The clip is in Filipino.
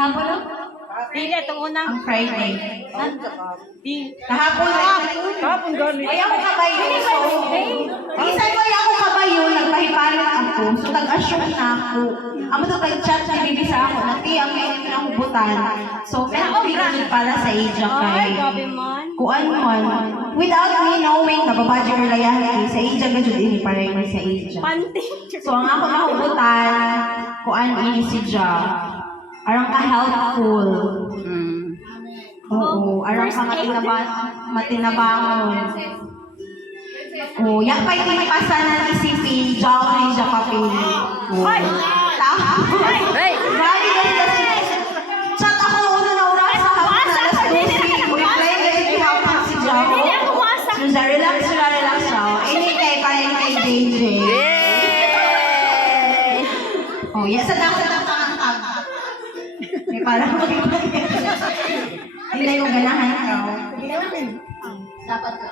Hapon no? Dili, itong unang. Ang Friday. Di. Kahapon na. Kapon gani. Ay ako kabayo. So, minsan ko ako kabayo, nagpahipalan ako. So, nag-assume na ako. Amo to kay chat na bibisa ako. Nati, ang ngayon na hubutan. So, pero ako para sa ija Ay, kay. gabi man. Kuan man. Without me knowing, nababadyo or layahan sa ija ka jud ini para ini sa ija. Panty. So, ang ako nahubutan, kuan ini si Ja. Arang ka-helpful. Oo, arang ka matinabangon. Oh, yan pa yung pasanan isipin, jaw na yung kapil. Ay! Hey! Grabe kasi. Chat ako una na oras sa hapon na alas 12. Reply kasi hapon si Jaw. Hindi ako masa. So, relax siya. Ini kay paling kay DJ. Oh, yes, sa tang may parang hindi na yung ganahan ka. Dapat ka.